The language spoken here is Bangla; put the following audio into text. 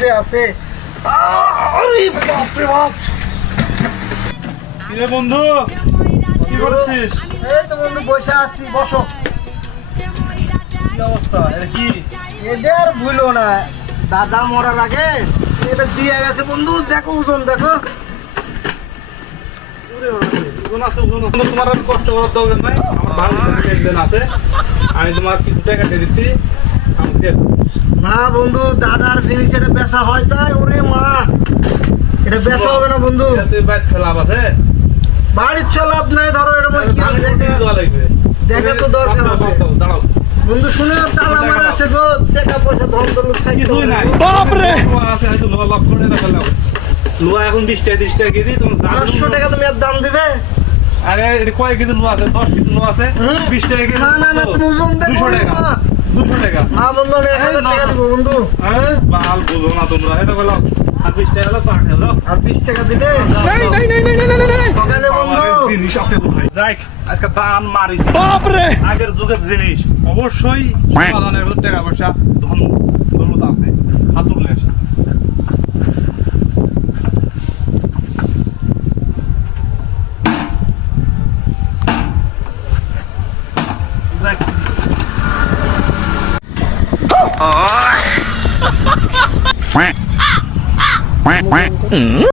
যে আছে। আরে বাপ রে বাপ। কিরে বন্ধু, কি করছিস? এই তো বন্ধু বসে আছি, বসো। কি অবস্থা? এটা কি? এটা আর ভুলো না, দাদা মরার আগে এটা দিয়ে গেছে বন্ধু। দেখো ওজন, দেখো। ওজন আছে, ওজন আছে। তোমার আর কষ্ট করার দরকার নাই, আমার ভালো একজন আছে, আমি তোমার কিছু টাকা দিয়ে দিচ্ছি, আমি দিয়ে দেবো। না বন্ধু, দাদার জিনিস এটা বেচা হয় তাই। ওরে মা, এটা বেচা হবে না বন্ধু। এটা তুই বাইর লাভ আছে? বাড়ির ছ লাভ নাই, ধরো এর মধ্যে কি আছে দেখা। দেওয়া লাগবে। দেখা তো দরকার আছে। দাঁড়াও, বন্ধু শুনে তালা মারা আছে গো, টাকা পয়সা ধন দৌলত থাকতে কিছুই হবে। নাই। বাপরে, লোহা আছে, হয়তো লোহা লক্ষ টাকা ফেলাও। লোহা এখন 20 টাকা 30 টাকা কেজি। তোমার 500 টাকা তুমি এর দাম দিবে? আরে এটা কয় কেজি লোহা আছে? 10 কেজি লোহা আছে, 20 টাকা কেজি। না না না, তুমি ওজন দেখো 200 টাকা, না। 200 টাকা। না বন্ধু, আমি 1000 টাকা দিব বন্ধু। হ্যাঁ, বাল বুঝো না তোমরা। এটা বলো আর 20 টাকা হলো চা খেয়ে যাও। আর 20 টাকা দিবে? সকালে বন্ধু আমার জিনিস আছে ভাই। যাক, আজকে দান মারিছি। বাপরে, আগের যুগের জিনিস অবশ্যই সমাধানের ভিতর টাকা পয়সা ধন দৌলত আছে। হাত তুলে আসে। যাক,